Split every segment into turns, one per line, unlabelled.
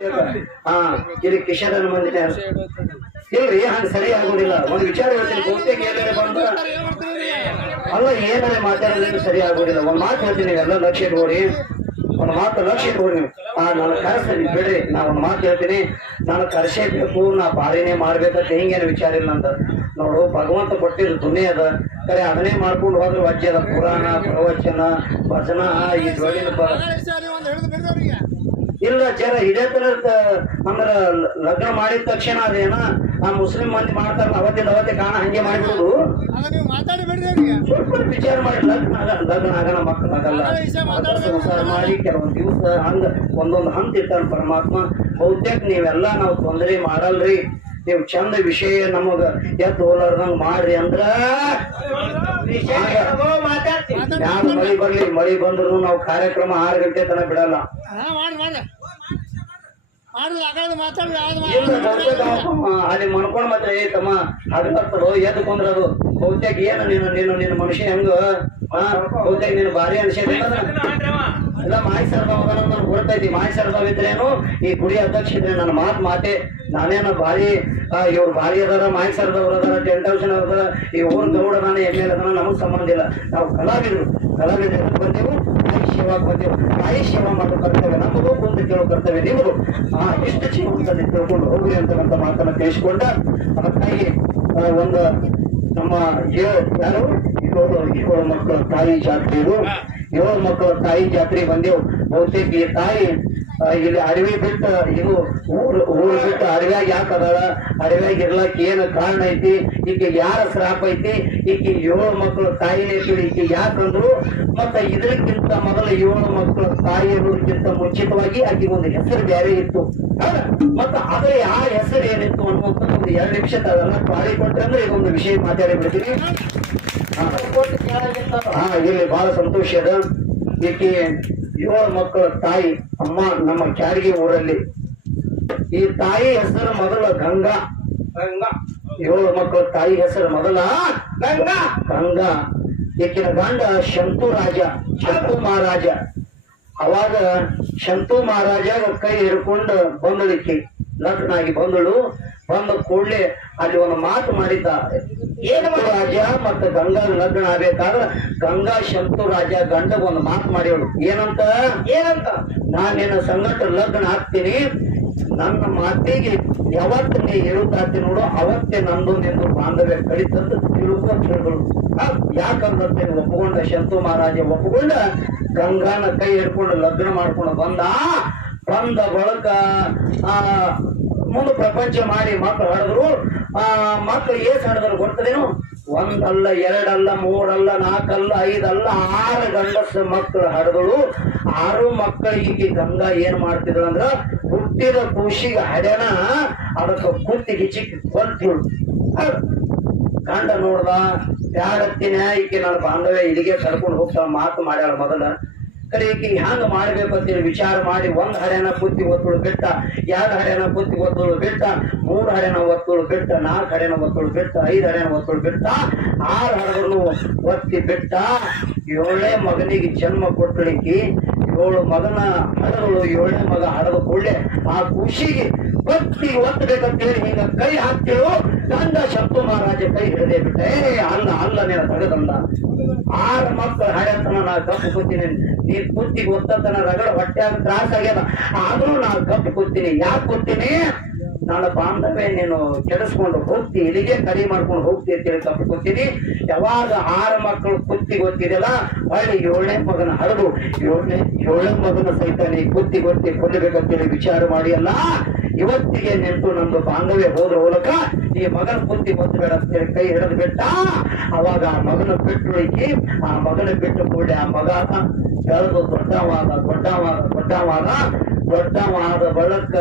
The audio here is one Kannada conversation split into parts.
ಹಾ ಕಿಶನ್ ಬಂದಿದೆ. ಇಲ್ರಿ, ಹಂಗ ಸರಿ ಆಗುದಿಲ್ಲ. ಒಂದು ವಿಚಾರ ಹೇಳ್ತೀನಿ ಬಹುತೇಕ ಬಂದ. ಅಲ್ಲ ಏನಾರ ಮಾತಾಡೋದೇನು ಸರಿ ಆಗುದಿಲ್ಲ. ಒಂದ್ ಮಾತು ಹೇಳ್ತೀನಿ, ಎಲ್ಲ ಲಕ್ಷ್ಯ ಇಟ್ಕೊಡಿ. ಒಂದ್ ಮಾತು ಲಕ್ಷ್ಯ ಇಟ್ಕೊಡಿ. ಆ, ನಾನು ಕರೆಸ್ತೀನಿ, ಬಿಡ್ರಿ. ನಾ ಒಂದ್ ಮಾತು ಹೇಳ್ತೀನಿ. ನಾನು ಕರೆಸೇಬೇಕು, ನಾ ಬಾರಿನೇ ಮಾಡ್ಬೇಕಂತ ಹಿಂಗೇನು ವಿಚಾರ ಇಲ್ಲ ಅಂತ. ನೋಡು, ಭಗವಂತ ಕೊಟ್ಟಿರೋ ದುನಿಯ ಅದ. ಕರೆ, ಅದನ್ನೇ ಮಾಡ್ಕೊಂಡು ಹೋದ್ರೆ ವಜ್ಜೆ ಪುರಾಣ, ಪ್ರವಚನ, ಭಜನ ಈ ಜೋಡಿನ ಇಲ್ಲ ಜರ ಇದೇ ತರ ಅಂದ್ರ ಲಗ್ನ ಮಾಡಿದ ತಕ್ಷಣ ಅದೇನ ಆ ಮುಸ್ಲಿಂ ಮಂದಿ ಮಾಡ್ತಾರ ಅವತ್ತಿಂದ ಅವತ್ತೇ ಕಾಣ ಹಂಗೆ ಮಾಡಿಬಿಡುದು.
ಅವ್ರಿಗೆ.
ಸ್ವಲ್ಪ ವಿಚಾರ ಮಾಡಿ ಲಗ್ನ ಲಗ್ನ ಆಗಣ ಮಕ್ಕಳಾಗಲ್ಲ ಸಂಸಾರ ಮಾಡಿ ಕೆಲವೊಂದ್ ದಿವಸ ಹಂಗ ಒಂದೊಂದು ಹಂತ ಇರ್ತಾನ ಪರಮಾತ್ಮ. ಬಹುತೇಕ ನೀವೆಲ್ಲ ನಾವು ತೊಂದರೆ ಮಾಡಲ್ರಿ. ನೀವು ಚಂದ ವಿಷಯ ನಮಗ ಎದ್ದು ಹೋಲಾರ್ದಂಗ್ ಮಾಡ್ರಿ ಅಂದ್ರ ಯಾರು ಮಳಿ ಬರ್ಲಿ ಮಳಿ ಬಂದ್ರು ನಾವು ಕಾರ್ಯಕ್ರಮ ಆರು ಗಂಟೆ ತನಕ ಬಿಡಲ್ಲ. ಅಲ್ಲಿ ಮನ್ಕೊಂಡ್ ಮತ್ತೆ ಏ ತಮ್ಮ ಹಡಕತ್ತರು ಎದ್ದು ಕುಂದ್ರದು. ಬಹುತೇಕ ಏನು ನೀನು ನೀನು ನಿನ್ನ ಮನುಷ್ಯ ಹೆಂಗ? ಬಹುತೇಕ ನೀನು ಭಾರಿ ಅನ್ಸೈತಿ ಇಲ್ಲ ಮಾಯಿ ಸರ್ಭಾವ ನನ್ಗ್ ಗೊತ್ತೈತಿ ಮಾಯಿ ಸರ್ದಾವ್ ಇದ್ರೇನು ಈ ಗುಡಿ ಅಧ್ಯಕ್ಷ ಇದ್ರೆ ನನ್ನ ಮಾತು ಮಾತೆ. ನಾನೇನು ಭಾರಿ ಇವ್ರು ಭಾರಿ ಅದಾರ ಮಾಯಿ ಸರ್ದವ್ರು ಅದಾರ ಟೆಂಟ್ ಹೌಸ್ ಅದಾರ. ಈ ಊರು ಗೌಡ ನಾನು ಎಂ ಎಲ್ ಅದಾನ ನಮಗ್ ಸಂಬಂಧ ಇಲ್ಲ. ನಾವು ಕಲಾವಿದರು. ಕಲಾವಿದರು ಬಂದೇವು? ತಾಯಿ ಸೇವಾ ಬಂದೆವು. ತಾಯಿ ಸೇವಾ ಮಾಡೋ ಕರ್ತವ್ಯ ನಮಗೂ ಮುಂದೆ ಕೇಳೋ ಕರ್ತವ್ಯ ನಿಮಗೂ. ಆ ಎಷ್ಟು ಜೀವಂತ ತಿಳ್ಕೊಂಡು ಹೋಗ್ರಿ ಅಂತಕ್ಕಂಥ ಮಾತನ್ನು ತಿಳಿಸ್ಕೊಂಡ ಅದಕ್ಕಾಗಿ ಒಂದು ನಮ್ಮ ಯಾರು? ಇವರು ಇವರ ಮಕ್ಕಳ ತಾಯಿ ಜಾತ್ರೆ ಇದು ಏಳು ಮಕ್ಕಳ ತಾಯಿ ಜಾತ್ರೆ ಬಂದೆವು ಬಹುತೇಕ ಈ ತಾಯಿ ಇಲ್ಲಿ ಅರಿವಿ ಬಿಟ್ಟು ಇದು ಊರು ಊರು ಬಿಟ್ಟು ಅಡವ್ಯಾಗ ಯಾಕೆ ಅದಾಳ? ಅಡವ್ಯಾಗ ಇರ್ಲಕ್ ಏನು ಕಾರಣ ಐತಿ? ಈಕೆ ಯಾರ ಶ್ರಾಪ ಐತಿ? ಈಕೆ ಏಳು ಮಕ್ಕಳು ತಾಯಿನೇ ಈಕೆ ಯಾಕಂದ್ರು ಮತ್ತ ಇದಕ್ಕಿಂತ ಮೊದಲ ಏಳು ಮಕ್ಕಳ ತಾಯಿ ಇರೋದಕ್ಕಿಂತ ಮುಂಚಿತವಾಗಿ ಆಕೆಗೆ ಒಂದು ಹೆಸರು ಬೇರೆ ಇತ್ತು? ಮತ್ತ ಅದ್ರ ಆ ಹೆಸರು ಏನಿತ್ತು ಅನ್ನುವಂತ ಒಂದು ಎರಡು ನಿಮಿಷ ಅದನ್ನ ಪಾಳಿ ಕೊಟ್ಟರೆ ಅಂದ್ರೆ ಒಂದು ವಿಷಯ ಮಾತಾಡಿ ಬಿಡ್ತೀನಿ. ಹಾ. ಇಲ್ಲಿ ಬಹಳ ಸಂತೋಷ ಅದ ಈಕೆ ಏಳು ಮಕ್ಕಳ ತಾಯಿ ಅಮ್ಮ ನಮ್ಮ ಕ್ಯಾರಿಗೆ ಊರಲ್ಲಿ. ಈ ತಾಯಿ ಹೆಸರು ಮೊದಲ ಗಂಗಾ. ಗಂಗಾ. ಏಳು ಮಕ್ಕಳ ತಾಯಿ ಹೆಸರು ಮೊದಲ ಗಂಗಾ. ಗಂಗಾ. ಈಕಿನ ಗಂಡ ಶಂತು ರಾಜ ಶಂಕು ಮಹಾರಾಜ. ಅವಾಗ ಶಂತು ಮಹಾರಾಜ ಕೈ ಹಿಡ್ಕೊಂಡು ಬಂದಳಿಕೆ ನಟನಾಗಿ ಬಂದಳು. ಬಂದ ಕೂಡಲೇ ಅಲ್ಲಿ ಒಂದು ಮಾತು ಮಾಡಿದ್ದ. ಏನು ರಾಜ? ಮತ್ತೆ ಗಂಗಾ ಲಗ್ನ ಆಗ್ಬೇಕಾದ್ರೆ ಗಂಗಾ ಶಂತು ರಾಜ ಗಂಡಗ ಒಂದು ಮಾತು ಮಾಡಿವಳು. ಏನಂತ? ಏನಂತ? ನಾನು ನಿನ್ನ ಸಂಗಟ ಲಗ್ನ ಆಗ್ತೀನಿ. ನನ್ನ ಮಾತಿಗೆ ಯಾವತ್ತು ನೀ ಹೇಳುತ್ತಾತಿ ನೋಡು ಅವತ್ತೇ ನಂದು ನಿಂದು ಬಾಂಧವ್ಯ ಕಡಿತಂದು ತಿಳ್ಕೊಂಡು ಅಂತ ಹೇಳಿದ್ರು ಯಾಕಂದ್ರೆ ಒಪ್ಕೊಂಡ? ಶಂತು ಮಹಾರಾಜ ಒಪ್ಕೊಂಡ ಗಂಗಾನ ಕೈ ಹಿಡ್ಕೊಂಡು ಲಗ್ನ ಮಾಡ್ಕೊಂಡು ಬಂದ. ಬಂದ ಬಳಕ ಆ ಮುಂದೆ ಪ್ರಪಂಚ ಮಾಡಿ ಮಕ್ಕಳು ಹಡಿದ್ರು, ಆ ಮಕ್ಕಳು ಏಸ್ ಹಡಿದ್ರು ಗೊತ್ತದೇನು? ಒಂದಲ್ಲ, ಎರಡಲ್ಲ, ಮೂರಲ್ಲ, ನಾಲ್ಕಲ್ಲ, ಐದಲ್ಲ, ಆರು ಗಂಡಸ ಮಕ್ಕಳು ಹಡಿದಳು ಆರು ಮಕ್ಕಳಿಗೆ ಗಂಗಾ ಏನ್ ಮಾಡ್ತಿದ್ರು ಅಂದ್ರ, ಹುಟ್ಟಿದ ಖುಷಿಗೆ ಹಡೆನ ಅದಕ್ಕೆ ಕುತ್ತಿಗೆ ಚಿಕ್ಕಿ ಕೊಲ್ತಿಳು ಗಂಡ ನೋಡ್ದ, ಬ್ಯಾಡತ್ತಿನ, ಈಕೆ ನನ್ನ ಬಾಂಧವ್ಯ ಇಲ್ಲಿಗೆ ಕರ್ಕೊಂಡು ಹೋಗ್ತಾಳ, ಮಾತು ಮಾಡ್ಯಾಳ ಮೊದಲ. ಈಕೆ ಹ್ಯಾಂಗ ಮಾಡ್ಬೇಕು ಅಂತೇಳಿ ವಿಚಾರ ಮಾಡಿ ಒಂದ್ ಹರ್ಯಾಣ ಬುದ್ಧಿ ಒತ್ತುಳು ಬಿಟ್ಟ, ಎರಡು ಹರೆನ ಬುದ್ಧಿ ಒತ್ತುಳು ಬಿಟ್ಟ, ಮೂರ್ ಹರೆನ ಒತ್ತುಳು ಬಿಟ್ಟ, ನಾಲ್ಕು ಹರೆನ ಒತ್ತುಳು ಬಿಟ್ಟ, ಐದು ಹರ್ಯಾಣ ಒತ್ತುಳು ಬಿಟ್ಟ, ಆರು ಹರಗಳು ಒತ್ತಿ ಬಿಟ್ಟ, ಏಳೇ ಮಗನಿಗೆ ಜನ್ಮ ಕೊಟ್ಟಳಿಕೆ, ಏಳು ಮಗನ ಹಡಗಳು ಏಳನೇ ಮಗ ಹಡಗ ಕೂಡಲೇ ಆ ಖುಷಿಗೆ ಒತ್ತಿ ಒತ್ತಬೇಕಂತೇಳಿ ಹಿಂಗ ಕೈ ಹಾಕ್ತೇಳು ಗಂಡ ಶಬ್ದು ಮಹಾರಾಜ ಕೈ ಹಿಡದೆ ಬಿಟ್ಟೆ ಅಲ್ಲ ಅಲ್ಲ, ನೀನು ತಗದಲ್ಲ ಆರು ಮಕ್ಕಳು ಹಳೆತನ ನಾ ಕಪ್ಪು ಕೂತೀನಿ. ನೀನ್ ಕುತ್ತಿಗೆ ಒತ್ತತನ ರಗಡ ಹೊಟ್ಟೆಯಾಗ ತ್ರಾಸ ಆಗ್ಯದ. ಆದ್ರೂ ನಾನು ಕಪ್ಪು ಕೂತೀನಿ. ಯಾಕೆ ಕೂತೀನಿ? ನನ್ನ ಬಾಂಧವ್ಯ ನೀನು ಕೆಡಿಸ್ಕೊಂಡು ಹೋಗ್ತಿ, ಇಲ್ಲಿಗೆ ಕರಿ ಮಾಡ್ಕೊಂಡು ಹೋಗ್ತಿ ಅಂತೇಳಿ ಕಪ್ಪು ಕೂತೀನಿ. ಯಾವಾಗ ಆರು ಮಕ್ಕಳು ಕುತ್ತಿ ಗೊತ್ತಿದೆಯಲ್ಲ ಹೊಳ್ಳಿ ಏಳನೇ ಮಗನ ಹರಡು. ಏಳನೇ ಏಳನೇ ಮಗನ ಸಹಿತ ನೀ ಕುತ್ತಿ ಗೊತ್ತಿ ಕೊಲ್ಲಬೇಕಂತೇಳಿ ವಿಚಾರ ಮಾಡಿ ಅಲ್ಲ. ಇವತ್ತಿಗೆ ನಿಂತು ನಮ್ದು ಬಾಂಧವ್ಯ ಹೋದ್ರ ಮೂಲಕ ಈ ಮಗನ ಬುದ್ಧಿ ಅಂತ ಅಂತೇಳಿ ಕೈ ಹಿಡಿದು ಬಿಟ್ಟ. ಅವಾಗ ಆ ಮಗನ ಬಿಟ್ಟು ಆ ಮಗನ ಬಿಟ್ಟು ಕೂಡಲೇ ಆ ಮಗ ಬೆಳೆದು ದೊಡ್ಡವಾದ ದೊಡ್ಡವಾದ ದೊಡ್ಡವಾದ ದೊಡ್ಡವಾದ ಬಳಕ.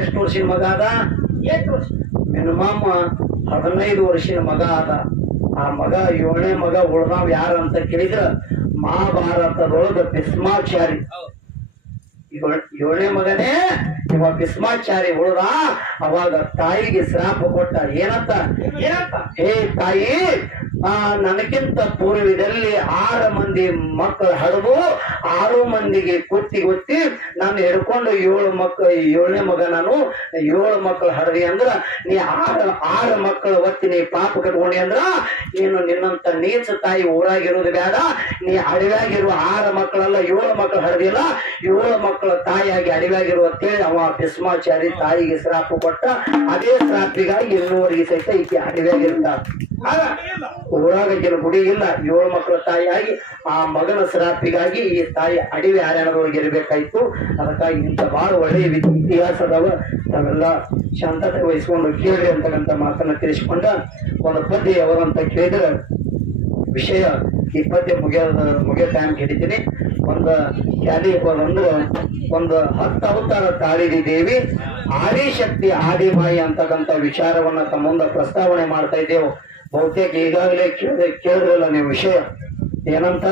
ಎಷ್ಟು ವರ್ಷದ ಮಗ ಅದ ಎಷ್ಟು ವರ್ಷ. ಮಿನಿಮಮ್ ಹದಿನೈದು ವರ್ಷದ ಮಗ ಅದ ಆ ಮಗ, ಏಳನೇ ಮಗ ಉಳ್ದಾವ್ ಯಾರ ಅಂತ ಕೇಳಿದ್ರ ಮಹಾಭಾರತದೊಳಗ ಭೀಷ್ಮಾಚಾರಿ. ಏಳ್- ಏಳನೇ ಮಗನೇ ಇವ ಬಿಸ್ಮಾಚಾರಿ ಹುಡುಗ. ಅವಾಗ ತಾಯಿಗೆ ಶ್ರಾಪ ಕೊಟ್ಟ. ಏನಂತ? ಏನಂತ? ಹೇ ತಾಯಿ ಆ ನನಗಿಂತ ಪೂರ್ವದಲ್ಲಿ ಆರು ಮಂದಿ ಮಕ್ಕಳು ಹಡಗು ಆರು ಮಂದಿಗೆ ಕುತ್ತಿ ಗೊತ್ತಿ ನಾನು ಹಿಡ್ಕೊಂಡು ಏಳು ಮಕ್ಕಳು ಏಳನೇ ಮಗ ನಾನು, ಏಳು ಮಕ್ಕಳು ಹಡದಿ ಅಂದ್ರ, ನೀ ಆರು ಆರು ಮಕ್ಕಳು ಒತ್ತಿ ನೀ ಪಾಪ ಕಟ್ಕೊಂಡಿ ಅಂದ್ರ, ನೀನು ನಿನ್ನಂತ ನೀಚ ತಾಯಿ ಊರಾಗಿರೋದು ಬೇಡ. ನೀ ಅಡವ್ಯಾಗಿರುವ ಆರು ಮಕ್ಕಳಲ್ಲ, ಏಳು ಮಕ್ಕಳು ಹಡದಿಲ್ಲ ಏಳು ಮಕ್ಕಳ ತಾಯಿಯಾಗಿ ಅಡವ್ಯಾಗಿರುವ ಅಂತೇಳಿ ಅವ ಭಿಸ್ಮಾಚಾರಿ ತಾಯಿಗೆ ಶ್ರಾಪ ಕೊಟ್ಟ. ಅದೇ ಶ್ರಾಪಿಗಾಗಿ ಇನ್ನೂವರೆಗೆ ಸಹಿತ ಈಕೆ ಅಡವ್ಯಾಗಿರ್ತಾಳ. ಆಗ ಊರಾಗ ಕೆಲವು ಗುಡಿ ಇಲ್ಲ, ಏಳು ಮಕ್ಕಳ ತಾಯಿಯಾಗಿ, ಆ ಮಗನ ಶ್ರಾಪಿಗಾಗಿ ಈ ತಾಯಿ ಅಡಿವೆ ಆರ್ಯಾಣದೊಳಗೆ ಇರಬೇಕಾಯ್ತು. ಅದಕ್ಕಾಗಿ ಇಂಥ ಭಾಳ ಒಳ್ಳೆಯ ವಿ- ಇತಿಹಾಸ ಅದಾವ ತಾವೆಲ್ಲ ಶಾಂತತೆ ವಹಿಸಿಕೊಂಡು ಕೇಳಿ ಅಂತಕ್ಕಂಥ ಮಾತನ್ನು ತಿಳಿಸಿಕೊಂಡ ಒಂದು ಪದ್ಯ ಅವರಂತ ಕೇಳಿದ್ರೆ ವಿಷಯ ಈ ಪದ್ಯ ಮುಗಿಯೋದ, ಮುಗಿಯೋ ಟೈಮ್ ಹಿಡಿತೀನಿ. ಒಂದು ಖ್ಯಾಲಿ ಅಂದ್ರೆ ಒಂದು ಹತ್ತು ಅವತಾರ ತಾಳಿದಿ ದೇವಿ, ಆದಿಶಕ್ತಿ ಆದಿಮಾಯಿ ಅಂತಕ್ಕಂಥ ವಿಚಾರವನ್ನ ಮುಂದೆ ಪ್ರಸ್ತಾವನೆ ಮಾಡ್ತಾ ಇದ್ದೇವೆ. ಬಹುತೇಕ ಈಗಾಗಲೇ ಕೇಳಿ ಕೇಳಿದ್ರಲ್ಲ ನೀವು ವಿಷಯ? ಏನಂತ?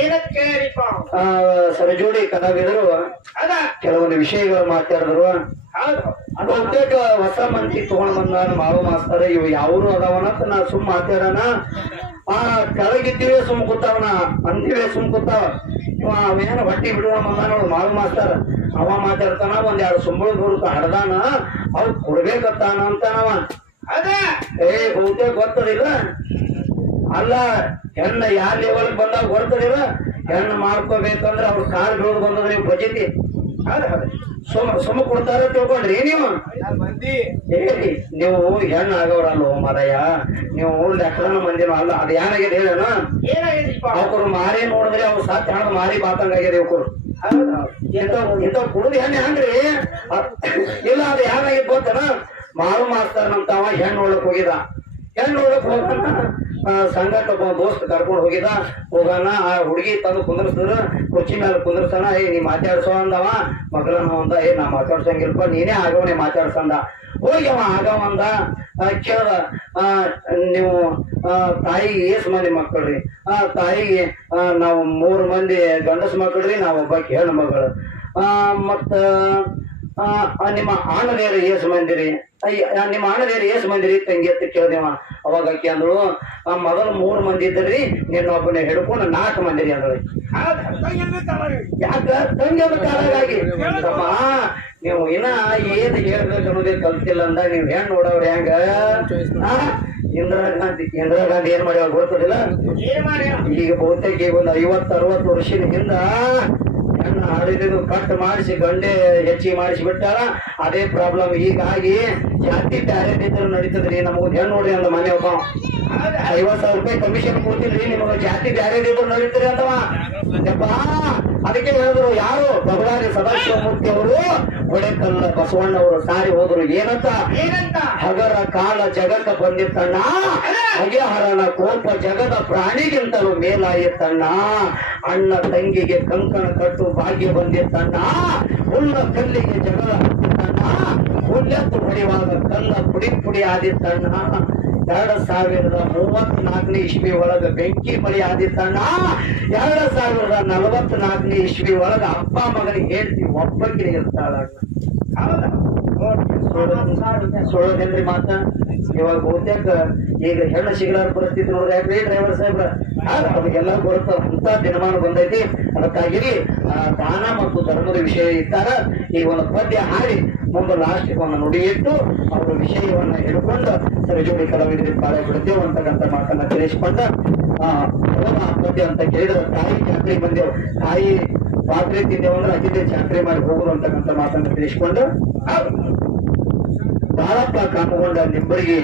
ಏನಕ್ ಕೇಳಿಪ್ಪ
ಸರಜೋಡಿ ಕಲಾವಿದರು.
ಅದ.
ಕೆಲವೊಂದು ವಿಷಯಗಳು ಮಾತಾಡಿದ್ರು. ಬಹುತೇಕ ಹೊಸ ಮಂದಿ ತಗೊಂಡ್ ಬಂದ ಮಾವ ಮಾಸ್ತಾರ ಇವು ಯಾವ್ರು ಅದಾವನ ನಾ ಸುಮ್ ಮಾತಾಡೋಣ. ಆ ಕೆಳಗಿದ್ದೀವಿ ಸುಮ್ ಕೂತಾವನ? ಅಂದಿವೆ ಸುಮ್ ಕೂತಾವ. ಇವ ಅವೇನ ಹೊಟ್ಟಿ ಬಿಡುವ ಬಂದ ನೋಡು ಮಾಸ್ತಾರ ಮಾಸ್ತರ. ಅವ ಮಾತಾಡ್ತಾನ ಒಂದ್ ಎರಡು ಸುಂಬಳ ದೂರ ಹಡ್ದಾನ. ಅವ್ ಕೊಡ್ಬೇಕತ್ತಾನ ಅಂತಾನವ. ಏ ಬಹುತೇಕ ಗೊತ್ತದಿಲ್ಲ? ಅಲ್ಲ ಹೆಣ್ಣ ಯಾವ ಲೆವೆಲ್ ಬಂದಾಗ ಬರ್ತದಿಲ್ಲ ಹೆಣ್ಣು ಮಾಡ್ಕೋಬೇಕಂದ್ರೆ ಅವ್ರ ಕಾಲ್ ಬೀಳೋದು ನೀವು ಬಜೆತಿ ಸುಮ್ ಸುಮ್ಮ ಕೊಡ್ತಾರ ತಿಳ್ಕೊಂಡ್ರಿ ನೀವು.
ಹೇಳಿ
ಏ ನೀವು ಹೆಣ್ಣು ಆಗವ್ರಲ್ಲ ಮಾರಯ್ಯ ನೀವು ಲೆಕ್ಕನ ಮಂದಿನೂ ಅಲ್ಲ ಅದು ಏನಾಗಿದೆ ಹೇಳೋಣ ಅವ್ರು ಮಾರಿ ನೋಡಿದ್ರೆ ಅವ್ರು ಸತ್ ಹೆಣ್ಣು ಮಾರಿ
ಬಾತಂಗಾಗ್ಯದ ಇವ್ರು
ಇಂಥ ಕುಡಿದು ಹೆಣ್ಣು ಹೆಂಗ್ರಿ? ಇಲ್ಲ ಅದು ಯಾರಾಗಿ ಗೊತ್ತನ? ಮಾರು ಮಾಸ್ತರ್ ನಮ್ತಾವ ಹೆಣ್ಣು ಒಳಕ್ ಹೋಗಿದ. ಹೆಣ್ಣು ಒಳಕ್ ಹೋಗ ಸಂಘಕ್ಕೆ ಒಬ್ಬ ದೋಸ್ತ್ ಕರ್ಕೊಂಡು ಹೋಗಿದ. ಹೋಗೋಣ, ಆ ಹುಡುಗಿ ತಂದು ಕುಂದರ್ಸಿದ್ರ ಕುರ್ಚಿ ಮೇಲೆ ಕುಂದರ್ಸಣ ಏ, ನೀ ಮಾತಾಡ್ಸೋ ಅಂದವ. ಮಗಳನ್ನ ಒಂದ, ಏ, ನಾ ಮಾತಾಡ್ಸಂಗಿಲ್ಪ ನೀನೇ ಆಗವನೇ ಮಾತಾಡ್ಸಂದ ಹೋಗಿ ಅವ ಆಗವ ಅಂದ. ಕೇಳ್ದ ನೀವು ತಾಯಿಗೆ ಏಸ್ ಮಂದಿ ಮಕ್ಕಳ್ರಿ ಆ, ತಾಯಿಗೆ ನಾವು ಮೂರು ಮಂದಿ ಗಂಡಸ್ ಮಕ್ಕಳ್ರಿ ನಾವು ಒಬ್ಬ ಹೆಣ್ಣು ಮಗಳು. ಮತ್ತ ನಿಮ್ಮ ಆಣದೇರು ಏಸು ಮಂದಿರಿ. ಅಯ್ಯ, ಆ, ನಿಮ್ಮ ಆಣದೇರು ಏಸು ಮಂದಿರಿ ತಂಗಿ ಅಂತ ಕೇಳ್ದೇವ. ಅವಾಗ ಆಕೆ ಅಂದಳು ಆ ಮೊದಲು ಮೂರು ಮಂದಿ ಇದ್ರಿ ನಿನ್ನೊಬ್ಬನ ಹಿಡ್ಕೊಂಡು ನಾಲ್ಕು ಮಂದಿರಿ ಅಂದಳು
ತಗೊಳ್ಳಿ.
ಯಾಕ? ತಂಗಿ ಅದು ಕಾಲಾಗಿ ತಮ್ಮ ನೀವು ಇನ್ನ ಏನ್ ಹೇಳ್ಬೇಕು ಅನ್ನೋದೇ ಕಲ್ತಿಲ್ಲ ಅಂದ ನೀವ್ ಹೆಣ್ ನೋಡವ್ರ ಹೆಂಗ? ಆ? ಇಂದಿರಾ ಗಾಂಧಿ ಇಂದಿರಾ ಗಾಂಧಿ ಏನ್ ಮಾಡ್ಯಾವ
ಗೊತ್ತಿಲ್ಲ
ಈಗ ಬಹುತೇಕ ಈಗ ಒಂದು ಐವತ್ತು ಅರವತ್ತು ವರ್ಷದ ಹಿಂದ ಹರಿದು ಕಟ್ ಮಾಡಿಸಿ, ಗಂಡೆ ಹೆಚ್ಚಿಗೆ ಮಾಡಿಸಿ ಬಿಟ್ಟಾರ. ಅದೇ ಪ್ರಾಬ್ಲಮ್ ಹೀಗಾಗಿ ಜಾತಿ ಬ್ಯಾರೆ ಇದ್ರು ನಡೀತದ್ರಿ. ನಮಗ್ ಹೆಣ್ಣು ನೋಡ್ರಿ ಅಂದ ಮನೆ ಒಬ್ಬ.
ಹೌದು
ಐವತ್ ಸಾವಿರ ರೂಪಾಯಿ ಕಮಿಷನ್ ಕೊಡ್ತೀನಿ ನಿಮಗೆ ಜಾತಿ ಬ್ಯಾರೆ ಬಿದ್ದರು ನಡೀತೀರಿ ಅಂತವಾ. ಅದಕ್ಕೆ ಹೇಳಿದ್ರು ಯಾರು? ಬಬಲಾರಿ ಸದಾಶಿವಮೂರ್ತಿ ಅವರು? ಹೊಳೆಕಲ್ಲ ಬಸವಣ್ಣವರು ಸಾರಿ ಹೋದ್ರು. ಏನಂತ?
ಏನಂತ?
ಹಗರ ಕಾಲ ಜಗತ್ತ ಬಂದಿತ್ತಣ್ಣ. ಹಗೆಹರನ ಕೋಪ ಜಗದ ಪ್ರಾಣಿಗಿಂತಲೂ ಮೇಲಾಯಿತಣ್ಣ ಅಣ್ಣ ತಂಗಿಗೆ ಕಂಕಣ ಕಟ್ಟು ಭಾಗ್ಯ ಬಂದಿತ್ತಣ್ಣ. ಹುಲ್ಲ ಕಲ್ಲಿಗೆ ಜಗಳ ಹುಲ್ಲೆತ್ತು ಹೊಡೆಯುವಾಗ ಕಲ್ಲ ಪುಡಿ ಪುಡಿ ಆದಿತ್ತಣ್ಣ. ಎರಡ್ ಸಾವಿರದ ಮೂವತ್ನಾಲ್ಕನೇ ಇಸ್ವಿ ಒಳಗ ಬೆಂಕಿ ಮಳಿ ಆದಿತ್ತಣ್ಣ ಎರಡ್ ಸಾವಿರದ ನಲವತ್ನಾಲ್ಕನೇ ಇಸ್ವಿ ಒಳಗ ಅಪ್ಪ ಮಗನಿಗೆ ಹೇಳ್ತಿ ಒಬ್ಬಕ್ಕೆ ಇರ್ತಾಳಣ್ಣ.
ಹೌದು?
ಸುಳ್ಳೋದೇನ್ರಿ ಮಾತ. ಇವಾಗ ಬಹುತೇಕ ಈಗ ಹೆಣ್ಣು ಸಿಗಲಾರ ಪರಿಸ್ಥಿತಿ ನೋಡ್ರಿ ಯಾಕ್ರಿ ಡ್ರೈವರ್ ಸಾಹೇಬ್ರ? ಅದಕ್ಕೆಲ್ಲ ಬರುತ್ತ ಅಂತ ದಿನಮಾನ ಬಂದೈತಿ. ಅದಕ್ಕಾಗಿ ದಾನ ಮತ್ತು ಧರ್ಮದ ವಿಷಯ ಇಟ್ಟಾರ ಈ ಒಂದು ಪದ್ಯ ಹಾಡಿ ಲಾಸ್ಟ್ ಒಂದು ನುಡಿ ನುಡಿಯಿಟ್ಟು ಅವರ ವಿಷಯವನ್ನ ಹಿಡ್ಕೊಂಡು ಸರಿಜೋಡಿ ಕಲಾವಿದರಿಗೆ ಬಾಳೆ ಬಿಡ್ತೇವೆ ಅಂತಕ್ಕಂಥ ಮಾತನ್ನ ತಿಳಿಸ್ಕೊಂಡ, ಆ ಹೋದ ಆ ಪದ್ಯ ಅಂತ ಕೇಳಿದ ತಾಯಿ ಜಾತ್ರೆ ಬಂದೆವು. ತಾಯಿ ಪಾತ್ರೆ ತಿಂದೇವು ಅಂದ್ರೆ ಅತಿಥಿ ಜಾತ್ರೆ ಮಾಡಿ ಹೋಗುದು ಅಂತಕ್ಕಂಥ ಮಾತನ್ನ ತಿಳಿಸ್ಕೊಂಡು ಬಾಳಪ್ಪ ಕಾಮಗೊಂಡ ನಿಂಬರಿಗೆ